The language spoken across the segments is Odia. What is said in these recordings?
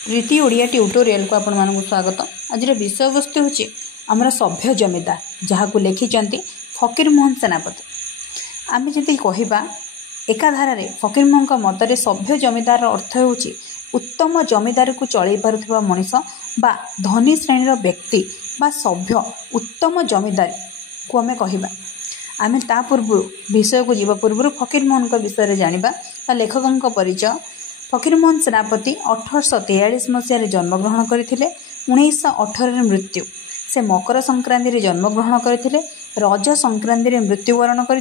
प्रीति ओडिया ट्यूटोरियल को आपण मानक स्वागत। आज विषय वस्तु हूँ आमर सभ्य जमीदार जहाँ को लिखिं फकीर मोहन सेनापति। आम जदि कहवा एकाधारे फकीर मोहन मतरे सभ्य जमीदार अर्थ हो उत्तम जमीदार को चल पारुथिबा मनीष बा धनी श्रेणीर व्यक्ति बा सभ्य उत्तम जमीदार को आम कहवा। आम ता पूर्व विषय को जीवा पूर्व फकीर मोहन विषय जानिबा लेखकों परिचय। फकीर मोहन सेनापति 1843 मसीह जन्मग्रहण करते 1918 मृत्यु। से मकर संक्रांति जन्मग्रहण करते रज संक्रांति मृत्युवरण कर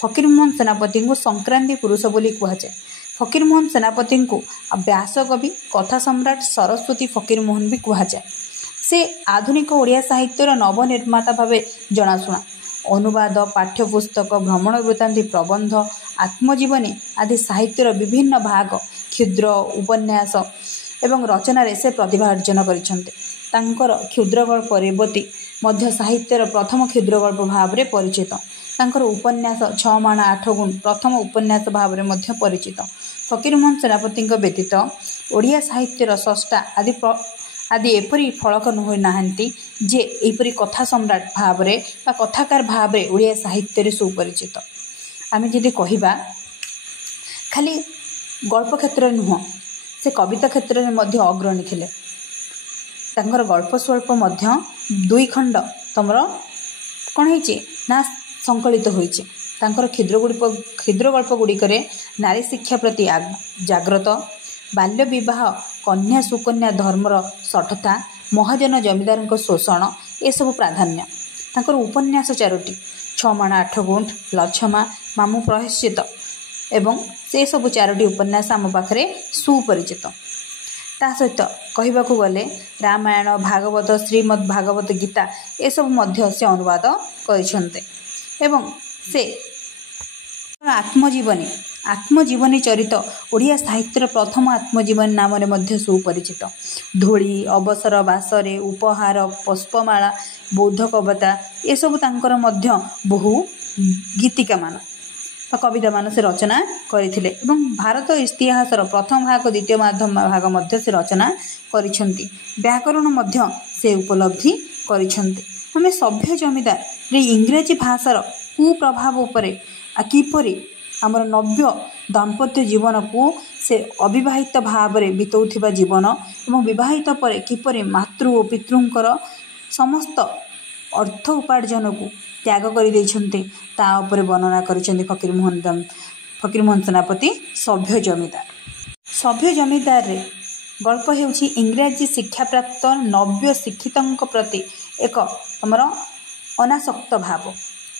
फकीर मोहन सेनापति को संक्रांति पुरुष बोली कहुए। फकीर मोहन सेनापति को व्यास कवि कथा सम्राट सरस्वती फकीर मोहन भी कहुए। से आधुनिक ओडिया साहित्यर नवनिर्माता भाव जनाशुना। अनुवाद पाठ्यपुस्तक भ्रमण वृत्तांती प्रबंध आत्मजीवनी आदि साहित्यर विभिन्न भाग क्षुद्र उपन्यास एवं रचनारे से प्रतिभा अर्जन करिसेंते। तांकर क्षुद्रगल्प रेवती मध्य साहित्यर प्रथम क्षुद्रगल्प भाव में परिचित। तांकर उपन्यास 6 माण 8 गुण प्रथम उपन्यास भाव में मध्य परिचित। फकीर मोहन सेनापति व्यतीत ओडिया साहित्यर स्रष्टा आदि एपरी फलक होई नाहंती जे एपरी कथा सम्राट भाव में कथाकार भाव में ओडिया साहित्य सुपरिचित। आम जदि कहवा खाली गल्प क्षेत्र नुह से कविता क्षेत्र में मध्य अग्रणी थिले। तांकर गल्प स्वल्प मध्य 2 खंड तमर कौन होइचे ना संकलित होइचे। तांकर क्षुद्र गल्प गुड़िकरे नारी शिक्षा प्रति जाग्रत बाल्य विवाह कन्या सुकन्या धर्मर सठता महाजन जमीदार शोषण ए सब प्राधान्य। तांकर उपन्यास 4टी 6 माण 8 गुंठ लछमा मामू प्रायश्चित एवं से सब 4टी उपन्यास आम पाखे सुपरिचित। ता सहित कहवाक गले रामायण भागवत श्रीमद् भागवत गीता ए सब मध्य से अनुवाद करिसेंते एवं से आत्मजीवनी चरित ओडिया साहित्यर प्रथम आत्मजीवनी नाम मध्य सुपरिचित। धूली अवसर बासरे उपहार पुष्पमाला बौद्ध कविता ये सब तांकर मध्य बहु गीतिका मान कविता मान से रचना करथिले एवं भारत इतिहासर प्रथम भाग द्वितीय भाग मध्य से रचना करिसेंती। व्याकरण मध्य से उपलब्धि करिसेंती। हमें सभ्य जमीदार रे इंग्रजी भाषार कुप्रभाव उपरे किपरि आमर नव्य दाम्पत्य जीवन को से अविवाहित भाव में बिताउथिबा जीवन एवं विवाहित पर किपरि मातृ और पितृंकर समस्त अर्थ उपार्जन को त्याग कर देइछन्ते ता उपरे वर्णना करिसेंते फकीर मोहन सेनापति। सभ्य जमीदार रे गल्प हेउछि इंग्रजी शिक्षा प्राप्त नव्य शिक्षितों प्रति एक आमर अनासक्त भाव।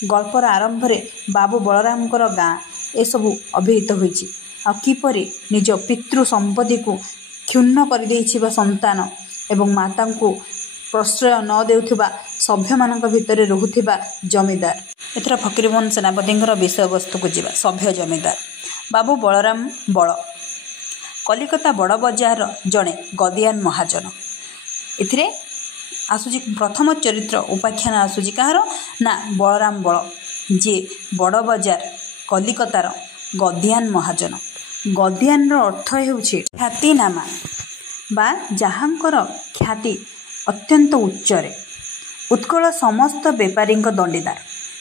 गल्पर आरंभ रे बाबू बलराम गाँ ए सबू अभिहित होइछि। आ किपरि निज पितृ संपत्ति को क्षुण्ण कर देइछिबा संतान एवं माता को प्रश्रय न देउथिबा सभ्य मानक भितर रहुथिबा जमीदार। एथरा फकीर मोहन सेनापति विषय वस्तु को जीवा। सभ्य जमीदार बाबू बलराम बल कलिकता बड़ बजार जड़े गदियान महाजन। एथिरे आसुची प्रथम चरित्र उपाख्यान आसुची कहार ना बलराम बल जे बड़ बजार कलिकतार गदियान महाजन। गदियान अर्थ हेउछि ख्यातिनामा बा जहाँकर ख्याति अत्यंत उच्चरे। उत्कल समस्त बेपारी दंडीदार।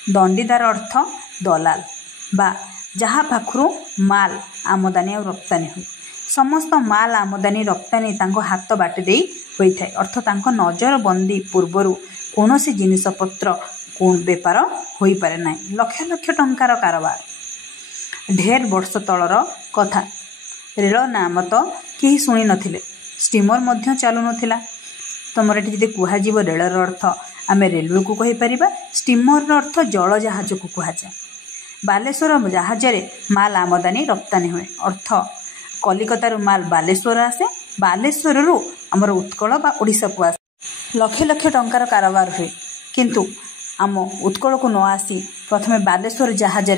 दंडीदार अर्थ दलाल बा जहाँ पाखु माल आमदानी और रप्तानी हुए। समस्त माल आमदानी रप्तानी तांको हाथ बाटे दे होई थाए। अर्थ तांको नजर बंदी पूर्वर कौन सी जिनिस पत्र कौन बेपार होई पारे ना। लक्ष लक्ष टंकार कारोबार। ढेर वर्ष तलर कथा। रेल नाम तो कहीं शुणी नथिले। स्टीमर मध्य चालू नथिला। तुमर ये जब कहुव रेलर अर्थ आम रेलवे को कहीपर। स्टीमर अर्थ जल जहाज को कहुए। बालेश्वर जहाज माल आमदानी रप्तानी हुए। अर्थ कलिकतार माल बालेश्वर आसे बालेश्वर आमर उत्कल बा ओडिशा को आसे। लक्ष लक्ष टंकार कारोबार हुए किंतु आम उत्कल को न आसी प्रथमे बालेश्वर जहाज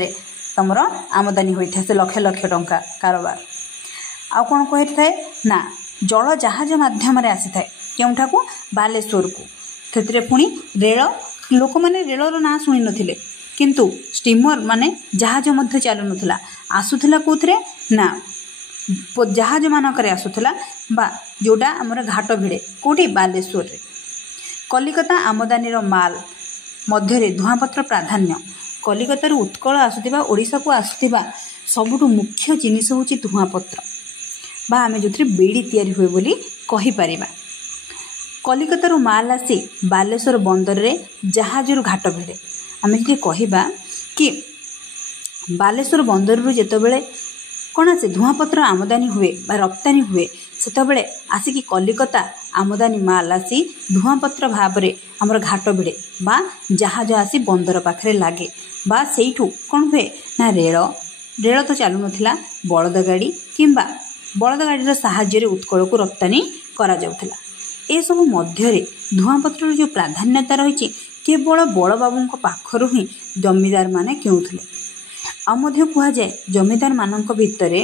तुमर आमदानी होता से लक्ष लक्ष टंका कारोबार। आउ कौन कही थाए ना जल जहाज मध्यम आसी थाए केउठा को बालेश्वर को। से पुणी रेल लोक मैंने रेलर ना शुणी नथिले किंतु स्टीमर माने जहाज मध्य चालू नथिला। आसुथिला कोथरे ना ଜାହାଜ ମାନଙ୍କରେ ଆସୁଥିଲା ବା ଯେଉଁଟା ଆମର ଘାଟ ଭିଡ଼େ କେଉଁଠି ବାଲେଶ୍ୱରରେ। କଲିକତା ଆମଦାନୀର ମାଲ ମଧ୍ୟରେ ଧୂଆଁପତ୍ର ପ୍ରାଧାନ୍ୟ। କଲିକତାରୁ ଉତ୍କଳ ଆସୁଥିବା ଓଡ଼ିଶାକୁ ଆସୁଥିବା ସବୁଠୁ ମୁଖ୍ୟ ଜିନିଷ ହେଉଛି ଧୂଆଁପତ୍ର ବା ଆମେ ଯେଉଁଥିରେ ବିଡ଼ି ତିଆରି ହୁଏ ବୋଲି କହିପାରିବା। କଲିକତାରୁ ମାଲ ଆସି ବାଲେଶ୍ୱର ବନ୍ଦରରେ ଜାହାଜରୁ ଘାଟ ଭିଡ଼େ। ଆମେ ଯଦି କହିବା କି ବାଲେଶ୍ୱର ବନ୍ଦରରୁ ଯେତେବେଳେ କ'ଣ ଆସେ ଧୂଆଁପତ୍ର ଆମଦାନୀ ହୁଏ ବା ରପ୍ତାନି ହୁଏ, ସେତେବେଳେ ଆସିକି କଲିକତା ଆମଦାନୀ ମାଲ ଆସି ଧୂଆଁପତ୍ର ଭାବରେ ଆମର ଘାଟ ଭିଡ଼େ ବା ଜାହାଜ ଆସି ବନ୍ଦର ପାଖରେ ଲାଗେ ବା ସେଇଠୁ କ'ଣ ହୁଏ ନା ରେଳ ତ ଚାଲୁନଥିଲା, ବଳଦ ଗାଡ଼ି କିମ୍ବା ବଳଦ ଗାଡ଼ିର ସାହାଯ୍ୟରେ ଉତ୍କଳକୁ ରପ୍ତାନି କରାଯାଉଥିଲା। ଏସବୁ ମଧ୍ୟରେ ଧୂଆଁପତ୍ରର ଯେଉଁ ପ୍ରାଧାନ୍ୟତା ରହିଛି କେବଳ ବଳବାବୁଙ୍କ ପାଖରୁ ହିଁ ଜମିଦାରମାନେ କିଣୁଥିଲେ। ଆଉ ମଧ୍ୟ କୁହାଯାଏ ଜମିଦାରମାନଙ୍କ ଭିତରେ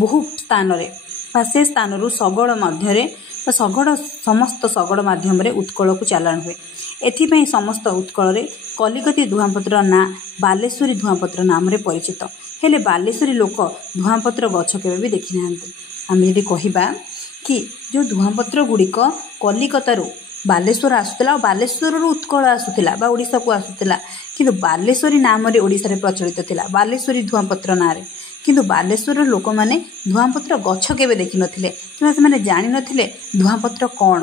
ବହୁ ସ୍ଥାନରେ ବା ସେ ସ୍ଥାନରୁ ଶଗଡ଼ ମଧ୍ୟରେ ବା ସମସ୍ତ ଶଗଡ଼ ମାଧ୍ୟମରେ ଉତ୍କଳକୁ ଚାଲାଣ ହୁଏ। ଏଥିପାଇଁ ସମସ୍ତ ଉତ୍କଳରେ କଲିକତି ଧୂଆଁପତ୍ର ନାଁ ବାଲେଶ୍ୱରୀ ଧୂଆଁପତ୍ର ନାମରେ ପରିଚିତ। ହେଲେ ବାଲେଶ୍ୱରୀ ଲୋକ ଧୂଆଁପତ୍ର ଗଛ କେବେ ବି ଦେଖିନାହାନ୍ତି। ଆମେ ଯଦି କହିବା କି ଯେଉଁ ଧୂଆଁପତ୍ର ଗୁଡ଼ିକ କଲିକତାରୁ ବାଲେଶ୍ୱର ଆସୁଥିଲା ଆଉ ବାଲେଶ୍ୱରରୁ ଉତ୍କଳ ଆସୁଥିଲା ବା ଓଡ଼ିଶାକୁ ଆସୁଥିଲା, କିନ୍ତୁ ବାଲେଶ୍ୱରୀ ନାମରେ ଓଡ଼ିଶାରେ ପ୍ରଚଳିତ ଥିଲା, ବାଲେଶ୍ୱରୀ ଧୂଆଁପତ୍ର ନାଁରେ। କିନ୍ତୁ ବାଲେଶ୍ୱରର ଲୋକମାନେ ଧୂଆଁପତ୍ର ଗଛ କେବେ ଦେଖିନଥିଲେ କିମ୍ବା ସେମାନେ ଜାଣିନଥିଲେ ଧୂଆଁପତ୍ର କ'ଣ,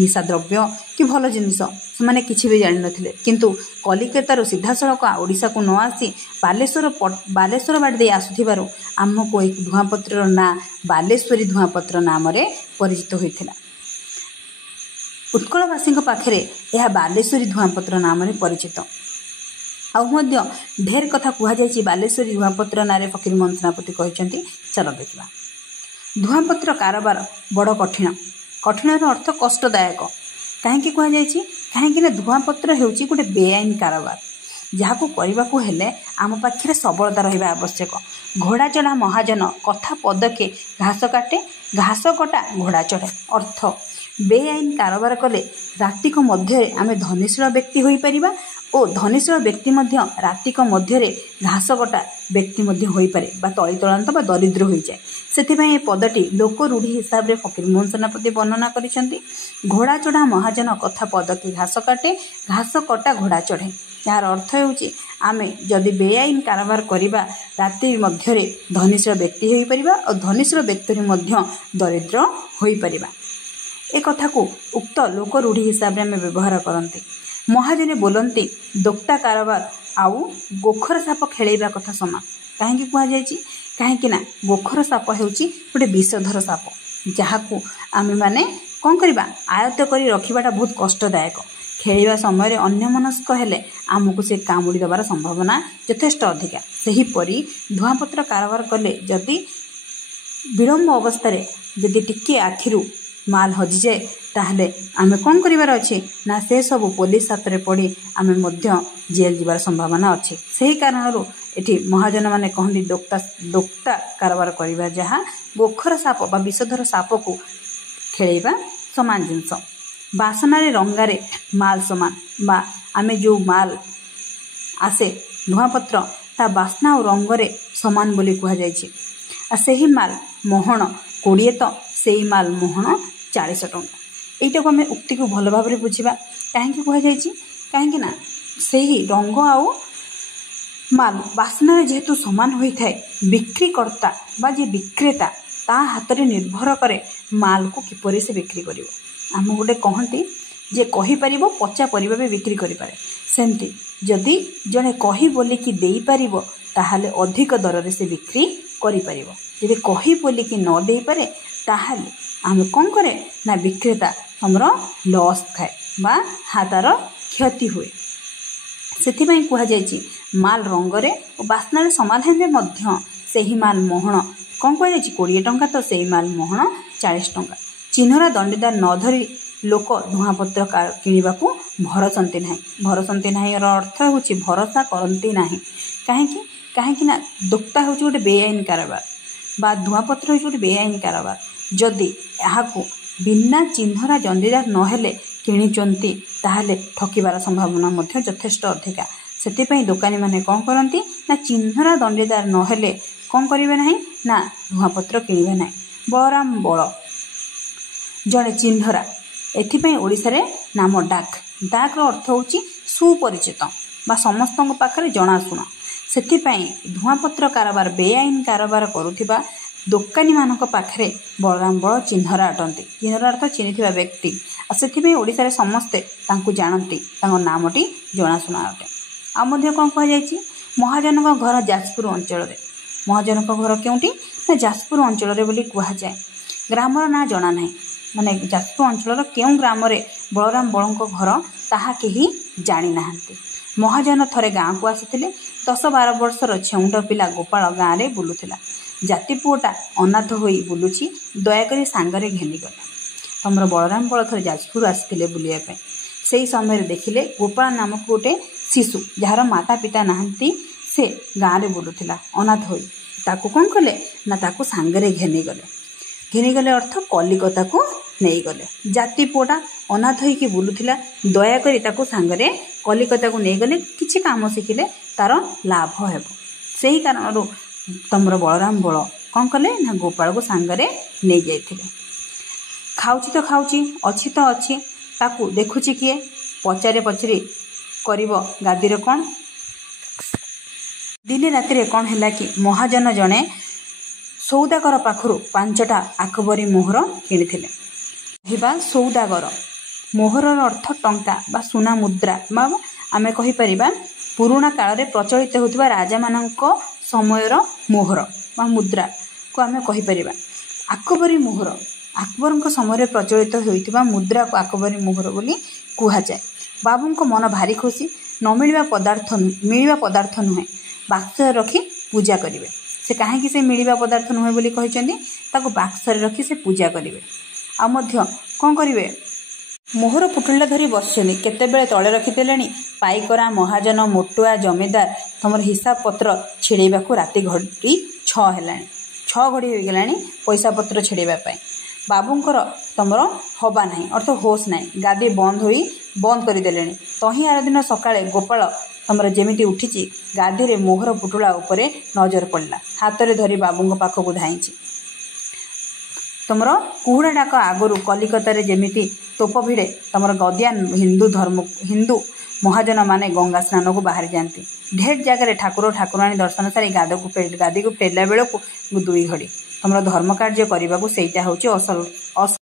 ନିଶା ଦ୍ରବ୍ୟ କି ଭଲ ଜିନିଷ, ସେମାନେ କିଛି ବି ଜାଣିନଥିଲେ। କିନ୍ତୁ କଲିକତାରୁ ସିଧାସଳଖ ଓଡ଼ିଶାକୁ ନ ଆସି ବାଲେଶ୍ୱର ବାଟ ଦେଇ ଆସୁଥିବାରୁ ଆମକୁ ଏହି ଧୂଆଁପତ୍ରର ନାଁ ବାଲେଶ୍ୱରୀ ଧୂଆଁପତ୍ର ନାମରେ ପରିଚିତ ହୋଇଥିଲା। ଉତ୍କଳବାସୀଙ୍କ ପାଖରେ ଏହା ବାଲେଶ୍ୱରୀ ଧୂଆଁପତ୍ର ନାମରେ ପରିଚିତ। ଆଉ ମଧ୍ୟ ଢେର କଥା କୁହାଯାଇଛି ବାଲେଶ୍ୱରୀ ଧୂଆଁପତ୍ର ନାଁରେ ଫକୀରମୋହନ ସେନାପତି କହିଛନ୍ତି। ଚାଲ ଦେଖିବା। ଧୂଆଁପତ୍ର କାରବାର ବଡ଼ କଠିନ। କଠିନର ଅର୍ଥ କଷ୍ଟଦାୟକ। କାହିଁକି କୁହାଯାଇଛି? କାହିଁକିନା ଧୂଆଁପତ୍ର ହେଉଛି ଗୋଟେ ବେଆଇନ କାରବାର, ଯାହାକୁ କରିବାକୁ ହେଲେ ଆମ ପାଖରେ ସବଳତା ରହିବା ଆବଶ୍ୟକ। ଘୋଡ଼ା ଚଢ଼ା ମହାଜନ କଥା ପଦକେ ଘାସ କାଟେ, ଘାସ କଟା ଘୋଡ଼ା ଚଢ଼େ। ଅର୍ଥ ବେଆଇନ କାରବାର କଲେ ରାତିକ ମଧ୍ୟରେ ଆମେ ଧନୀଶୀଳ ବ୍ୟକ୍ତି ହୋଇପାରିବା ଓ ଧନୀଶୀଳ ବ୍ୟକ୍ତି ମଧ୍ୟ ରାତିକ ମଧ୍ୟରେ ଘାସ କଟା ବ୍ୟକ୍ତି ମଧ୍ୟ ହୋଇପାରେ ବା ତଳିତଳାନ୍ତ ବା ଦରିଦ୍ର ହୋଇଯାଏ। ସେଥିପାଇଁ ଏ ପଦଟି ଲୋକ ରୂଢ଼ି ହିସାବରେ ଫକୀରମୋହନ ସେନାପତି ବର୍ଣ୍ଣନା କରିଛନ୍ତି। ଘୋଡ଼ା ଚଢ଼ା ମହାଜନ କଥା ପଦକେ ଘାସ କାଟେ, ଘାସ କଟା ଘୋଡ଼ା ଚଢ଼େ। ଯାହାର ଅର୍ଥ ହେଉଛି ଆମେ ଯଦି ବେଆଇନ କାରବାର କରିବା ରାତି ମଧ୍ୟରେ ଧନୀଶୀଳ ବ୍ୟକ୍ତି ହୋଇପାରିବା ଓ ଧନୀଶୀଳ ବ୍ୟକ୍ତିରେ ମଧ୍ୟ ଦରିଦ୍ର ହୋଇପାରିବା। ଏ କଥାକୁ ଉକ୍ତ ଲୋକ ରୂଢ଼ି ହିସାବରେ ଆମେ ବ୍ୟବହାର କରନ୍ତି। ମହାଜନେ ବୋଲନ୍ତି ଦୋକ୍ତା କାରବାର ଆଉ ଗୋଖର ସାପ ଖେଳେଇବା କଥା ସମାନ। କାହିଁକି କୁହାଯାଇଛି? କାହିଁକି ନା ଗୋଖର ସାପ ହେଉଛି ଗୋଟେ ବିଷଧର ସାପ, ଯାହାକୁ ଆମେମାନେ କ'ଣ କରିବା ଆୟତ୍ତ କରି ରଖିବାଟା ବହୁତ କଷ୍ଟଦାୟକ। ଖେଳିବା ସମୟରେ ଅନ୍ୟମନସ୍କ ହେଲେ ଆମକୁ ସେ କାମୁଡ଼ି ଦେବାର ସମ୍ଭାବନା ଯଥେଷ୍ଟ ଅଧିକା। ସେହିପରି ଧୂଆଁପତ୍ର କାରବାର କଲେ ଯଦି ବିଳମ୍ବ ଅବସ୍ଥାରେ ଯଦି ଟିକିଏ ଆଖିରୁ ମାଲ ହଜିଯାଏ, ତାହେଲେ ଆମେ କ'ଣ କରିବାର ଅଛି ନା ସେସବୁ ପୋଲିସ ହାତରେ ପଡ଼ି ଆମେ ମଧ୍ୟ ଜେଲ୍ ଯିବାର ସମ୍ଭାବନା ଅଛି। ସେହି କାରଣରୁ ଏଠି ମହାଜନମାନେ କହନ୍ତି ଦୋକ୍ତା କାରବାର କରିବା, ଯାହା ଗୋଖର ସାପ ବା ବିଷଧର ସାପକୁ ଖେଳେଇବା ସମାନ ଜିନିଷ। ବାସନାରେ ରଙ୍ଗାରେ ମାଲ ସମାନ ବା ଆମେ ଯେଉଁ ମାଲ ଆସେ ଧୂଆଁପତ୍ର ତା ବାସ୍ନା ଓ ରଙ୍ଗରେ ସମାନ ବୋଲି କୁହାଯାଇଛି। ଆଉ ସେହି ମାଲ ମହଣ 20 ତ ସେଇ ମାଲ ମହଣ 40 ଟଙ୍କା। ଏଇଟାକୁ ଆମେ ଉକ୍ତିକୁ ଭଲ ଭାବରେ ବୁଝିବା। କାହିଁକି କୁହାଯାଇଛି? କାହିଁକି ନା ସେହି ରଙ୍ଗ ଆଉ ମାଲ ବାସ୍ନାରେ ଯେହେତୁ ସମାନ ହୋଇଥାଏ, ବିକ୍ରିକର୍ତ୍ତା ବା ଯିଏ ବିକ୍ରେତା ତା ହାତରେ ନିର୍ଭର କରେ ମାଲକୁ କିପରି ସେ ବିକ୍ରି କରିବ। ଆମ ଗୋଟେ କହନ୍ତି ଯେ କହିପାରିବ ପଚା ପରିବା ବି ବିକ୍ରି କରିପାରେ। ସେମିତି ଯଦି ଜଣେ କହି ବୋଲିକି ଦେଇପାରିବ ତାହେଲେ ଅଧିକ ଦରରେ ସେ ବିକ୍ରି କରିପାରିବ। ଯଦି କହି ବୋଲିକି ନ ଦେଇପାରେ ତାହେଲେ ଆମେ କ'ଣ କରେ ନା ବିକ୍ରେତା ଆମର ଲସ୍ ଖାଏ ବା ତାର କ୍ଷତି ହୁଏ। ସେଥିପାଇଁ କୁହାଯାଇଛି ମାଲ ରଙ୍ଗରେ ଓ ବାସ୍ନାରେ ସମାଧାନରେ ମଧ୍ୟ ସେହି ମାଲ ମହଣ କ'ଣ କୁହାଯାଇଛି 20 ଟଙ୍କା ତ ସେଇ ମାଲ ମହଣ 40 ଟଙ୍କା। ଚିହ୍ନରା ଦଣ୍ଡିଦାର ନ ଧରି ଲୋକ ଧୂଆଁପତ୍ର କିଣିବାକୁ ଭରସନ୍ତି ନାହିଁ। ଭରସନ୍ତି ନାହିଁର ଅର୍ଥ ହେଉଛି ଭରସା କରନ୍ତି ନାହିଁ। କାହିଁକି ନା ଦୋକ୍ତା ହେଉଛି ଗୋଟେ ବେଆଇନ କାରବାର ବା ଧୂଆଁପତ୍ର ହେଉଛି ଗୋଟେ ବେଆଇନ କାରବାର। ଯଦି ଏହାକୁ ବିନା ଚିହ୍ନରା ଦଣ୍ଡିଦାର ନହେଲେ କିଣିଛନ୍ତି ତାହେଲେ ଠକିବାର ସମ୍ଭାବନା ମଧ୍ୟ ଯଥେଷ୍ଟ ଅଧିକା। ସେଥିପାଇଁ ଦୋକାନୀ ମାନେ କ'ଣ କରନ୍ତି ନା ଚିହ୍ନରା ଦଣ୍ଡିଦାର ନହେଲେ କ'ଣ କରିବେ ନାହିଁ ନା ଧୂଆଁପତ୍ର କିଣିବେ ନାହିଁ। ବଳରାମ ବଳ ଜଣେ ଚିହ୍ନରା, ଏଥିପାଇଁ ଓଡ଼ିଶାରେ ନାମ ଡାକ। ଡାକର ଅର୍ଥ ହେଉଛି ସୁପରିଚିତ ବା ସମସ୍ତଙ୍କ ପାଖରେ ଜଣାଶୁଣା। ସେଥିପାଇଁ ଧୂଆଁପତ୍ର କାରବାର ବେଆଇନ କାରବାର କରୁଥିବା ଦୋକାନୀମାନଙ୍କ ପାଖରେ ବଳରାମ ବଳ ଚିହ୍ନରା ଅଟନ୍ତି। ଚିହ୍ନରା ଅର୍ଥ ଚିହ୍ନିଥିବା ବ୍ୟକ୍ତି। ଆଉ ସେଥିପାଇଁ ଓଡ଼ିଶାରେ ସମସ୍ତେ ତାଙ୍କୁ ଜାଣନ୍ତି, ତାଙ୍କ ନାମଟି ଜଣାଶୁଣା ଅଟେ। ଆଉ ମଧ୍ୟ କ'ଣ କୁହାଯାଇଛି, ମହାଜନଙ୍କ ଘର ଯାଜପୁର ଅଞ୍ଚଳରେ। ମହାଜନଙ୍କ ଘର କେଉଁଠି ନା ଯାଜପୁର ଅଞ୍ଚଳରେ ବୋଲି କୁହାଯାଏ। ଗ୍ରାମର ନାଁ ଜଣା ନାହିଁ, ମାନେ ଯାଜପୁର ଅଞ୍ଚଳର କେଉଁ ଗ୍ରାମରେ ବଳରାମ ବଳଙ୍କ ଘର ତାହା କେହି ଜାଣିନାହାନ୍ତି। ମହାଜନ ଥରେ ଗାଁକୁ ଆସିଥିଲେ। 10-12 ବର୍ଷର ଛେଉଣ୍ଡ ପିଲା ଗୋପାଳ ଗାଁରେ ବୁଲୁଥିଲା। ଜାତି ପୁଅଟା ଅନାଥ ହୋଇ ବୁଲୁଛି, ଦୟାକରି ସାଙ୍ଗରେ ଘେନିଗଲା। ତମର ବଳରାମ ବଳ ଥରେ ଯାଜପୁର ଆସିଥିଲେ ବୁଲିବା ପାଇଁ। ସେହି ସମୟରେ ଦେଖିଲେ ଗୋପାଳ ନାମକ ଗୋଟେ ଶିଶୁ, ଯାହାର ମାତା ପିତା ନାହାନ୍ତି, ସେ ଗାଁରେ ବୁଲୁଥିଲା ଅନାଥ ହୋଇ। ତାକୁ କ'ଣ କଲେ ନା ତାକୁ ସାଙ୍ଗରେ ଘେନିଗଲେ। ଘେନିଗଲେ ଅର୍ଥ କଲିକତାକୁ ନେଇଗଲେ। ଜାତି ପୁଅଟା ଅନାଥ ହୋଇକି ବୁଲୁଥିଲା, ଦୟାକରି ତାକୁ ସାଙ୍ଗରେ କଲିକତାକୁ ନେଇଗଲେ। କିଛି କାମ ଶିଖିଲେ ତାର ଲାଭ ହେବ। ସେହି କାରଣରୁ ତମର ବଳରାମ ବଳ କ'ଣ କଲେ ନା ଗୋପାଳକୁ ସାଙ୍ଗରେ ନେଇଯାଇଥିଲେ। ଖାଉଛି ତ ଖାଉଛି, ଅଛି ତ ଅଛି, ତାକୁ ଦେଖୁଛି କିଏ? ପଚାରି କରିବ ଗାଦିରେ କ'ଣ? ଦିନେ ରାତିରେ କ'ଣ ହେଲା କି ମହାଜନ ଜଣେ ସୌଦାଗର ପାଖରୁ 5ଟା ଆକବରୀ ମୋହର କିଣିଥିଲେ। କହିବା ସୌଦାଗର, ମୋହରର ଅର୍ଥ ଟଙ୍କା ବା ସୁନା ମୁଦ୍ରା, ବା ଆମେ କହିପାରିବା ପୁରୁଣା କାଳରେ ପ୍ରଚଳିତ ହେଉଥିବା ରାଜାମାନଙ୍କ ସମୟର ମୋହର ବା ମୁଦ୍ରାକୁ ଆମେ କହିପାରିବା ଆକବରୀ ମୋହର। ଆକବରଙ୍କ ସମୟରେ ପ୍ରଚଳିତ ହେଉଥିବା ମୁଦ୍ରାକୁ ଆକବରୀ ମୋହର ବୋଲି କୁହାଯାଏ। ବାବୁଙ୍କ ମନ ଭାରି ଖୁସି। ମିଳିବା ପଦାର୍ଥ ନୁହେଁ, ବାକ୍ସରେ ରଖି ପୂଜା କରିବେ। ସେ କାହିଁକି ସେ ମିଳିବା ପଦାର୍ଥ ନୁହେଁ ବୋଲି କହିଛନ୍ତି? ତାକୁ ବାକ୍ସରେ ରଖି ସେ ପୂଜା କରିବେ। ଆଉ ମଧ୍ୟ କ'ଣ କରିବେ? ମୋହର ପୁଟୁଳିଟା ଧରି ବସିଛନ୍ତି। କେତେବେଳେ ତଳେ ରଖିଦେଲେଣି। ପାଇକରା, ମହାଜନ, ମୋଟୁଆ, ଜମିଦାର ତମର ହିସାବ ପତ୍ର ଛିଡ଼େଇବାକୁ ରାତି ଘଡ଼ି 6 ହେଲାଣି। 6 ଘଡ଼ି ହୋଇଗଲାଣି ପଇସା ପତ୍ର ଛିଡ଼େଇବା ପାଇଁ। ବାବୁଙ୍କର ତମର ହବା ନାହିଁ, ଅର୍ଥ ହୋସ୍ ନାହିଁ। ଗାଦି ବନ୍ଦ କରିଦେଲେଣି। ତହିଁ ଆର ଦିନ ସକାଳେ ଗୋପାଳ ତମର ଯେମିତି ଉଠିଛି, ଗାଦିରେ ମୋହର ପୁଟୁଳା ଉପରେ ନଜର ପଡ଼ିଲା। ହାତରେ ଧରି ବାବୁଙ୍କ ପାଖକୁ ଧାଇଁଛି। ତମର କୁହୁଡ଼ା ଡାକ ଆଗରୁ କଲିକତାରେ ଯେମିତି ତୋପ ଭିଡ଼େ, ତମର ଗଦିଆନ ହିନ୍ଦୁ ମହାଜନ ମାନେ ଗଙ୍ଗା ସ୍ନାନକୁ ବାହାରି ଯାଆନ୍ତି। ଢେର ଜାଗାରେ ଠାକୁର ଠାକୁରାଣୀ ଦର୍ଶନ ସାରି ଗାଦିକୁ ଫେରିଲା ବେଳକୁ 2 ଘଡ଼ି। ତମର ଧର୍ମ କାର୍ଯ୍ୟ କରିବାକୁ ସେଇଟା ହେଉଛି ଅସଲ